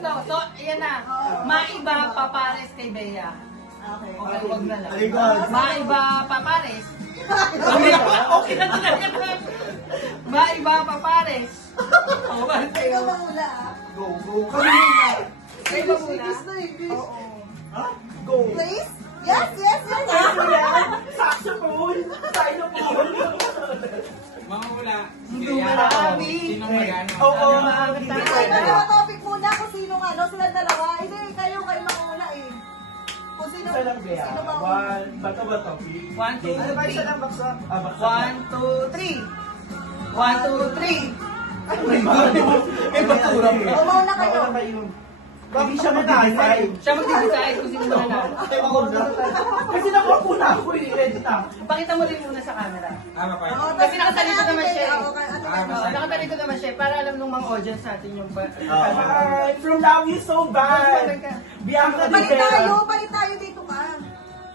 So, ayan na. Maiba papares kay Bea. Okay. Okay, wag na lang. Aligon. Maiba papares. Okay na talaga. Maiba papares. Oh, Ikaw ba muna ah? Go, go. Kami na. Kayo ba muna? English na English. Oo. Ha? Go. Please? Yes, yes, yes. Saxophone. Xylophone. Mamula. Hindi marami. Sino magano? Oo. Ay, dalawa topic muna kung sino ano, sila dalawa. Hindi, kayo mauna eh. Kung sino, Isa lang kaya. sino ba One. Bato ba to? 1, 2, Ano ba 3. isa lang baksa? Ah, baksa. 1, 2, 3. 1, 2, 3. May batura mo. Mauna kayo. Hindi siya mag-decide. Siya mag-decide kung sino mananalo. Ay, ako na. Kasi nakuha ako i-edit ah. Pakita mo rin muna sa camera. Tama pa yun. Oo, Kasi nakatalikod naman siya eh. Oo, Nakatalikod naman siya para alam ng mga audience natin yung Hi, from Love You So Bad. Bianca Palit tayo dito ka.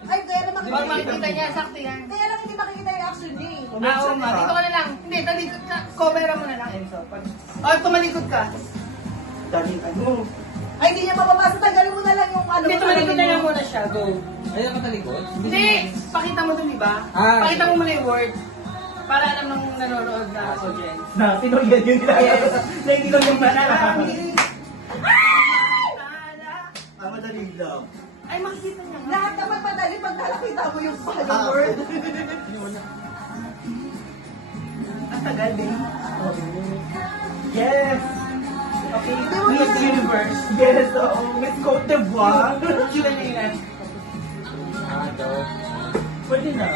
Ay, kaya naman Pag makikita niya, sakto yan. Kaya lang hindi makikita yung action niya eh. Oo nga, dito ka na lang. Hindi, talikod ka. Cover mo na lang, Enzo. O, tumalikod ka. Daling ano. Ay, hindi niya mapapasa. Tagalin mo na lang yung ano. Hindi, tumalikod na lang muna siya. Go. Ay, nakatalikod? Hindi, pakita mo dun, di ba? Ah. Pakita mo muna yung word. Para alam ng nanonood na audience. Na, sino yan yung ginagawa? Na hindi lang yung manarami. Ah, madali lang. Ay, makikita niya nga. Lahat naman madali pag nakakita mo yung word. Ang tagal din. Yes! Okay, Hindi mo Miss na- Universe. Yes, oo. Miss Cote d'Ivoire. Sila na yun. Ah, daw. Pwede na.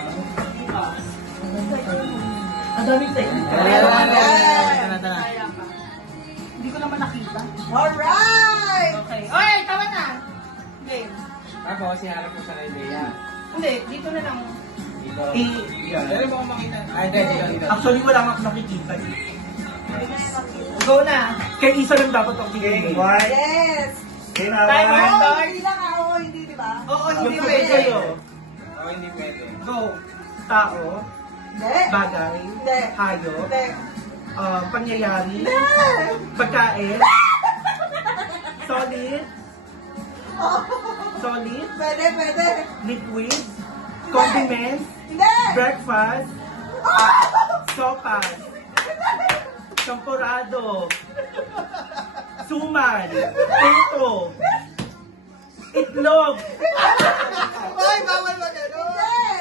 Ang daming technique. Kaya ka. Hindi ko naman nakita. Alright! Okay. Oy, tama na. Game. Ako, siharap ko sa kay Bea. Hindi, dito na lang. Dito. Yan. Pero mo makita. Ay, dito. Actually, wala akong nakikita. Go na. Kaya isa lang dapat ang tingin. One. Yes! Timer. Oo, Start. hindi lang ako, hindi, di ba? Oo, Yung hindi pwede pwede. sa'yo. Ako hindi pwede. Go. Tao, Hindi. bagay, Hindi. hayop, Hindi. pangyayari, Hindi. pagkain, solid, Oh, solid, pwede, pwede. liquid, condiments, Hindi. breakfast, sopas, champurado, suman, puto, itlog, Ay, bawal ba gano'n? Hindi.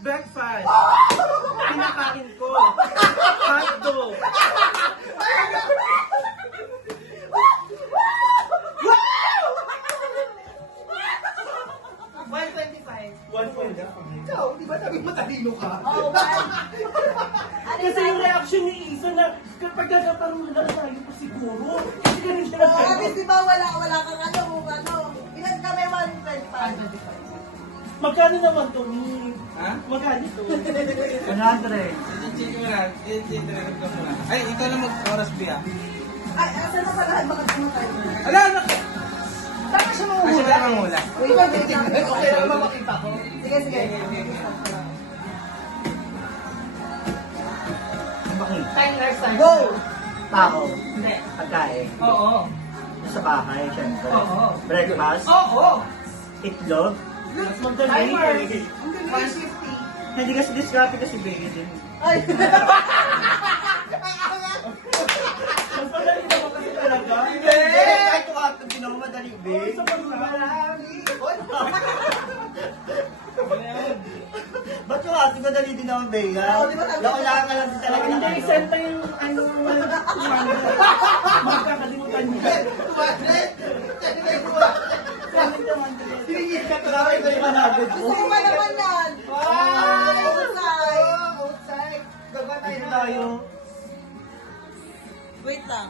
breakfast, pinakain ko, hotdog, 125. one point. Ikaw, di ba sabi matalino ka? Oo, ba? Ano Kasi yung yun? reaction ni Isa na kapag nagkaroon mo na tayo pa siguro. Kasi ganun siya Oo, kasi di ba wala kang ano, kung ano. Ilan kami 125? Magkano naman to, ni? Ha? Magkano to? 100. I-check mo na. I-check ko muna. Ay, ikaw na mag-oras, Bea. Ay, asan na pala? Bakit ano tayo? Ala, anak! Tama siya Ah, siya na mamula. Wait, wait lang. Okay lang ba makita ko? Sige, sige. Timer start. Go! Tao. Hindi. Pagkain. Oo. Sa bahay, syempre. Oo. Breakfast. Oo. Itlog. Mas magdali. Timer. Ang bilis. 150. Hindi kasi discarte kasi Bea din. Ay! Mas madali naman kasi talaga. Hindi. Kahit kung ato ginawa madali, Bea. Sa Marami. Ba't yung ato madali din naman, Bea? Oo, di ba sabi- Kailangan ka lang din talaga ng Hindi, ano. senta yung ano. Magkakalimutan niya. Grabe ba yung managod Gusto mo? ko ba naman yan? Wow! Outside. Outside. Gaba tayo. Dito tayo. Wait lang.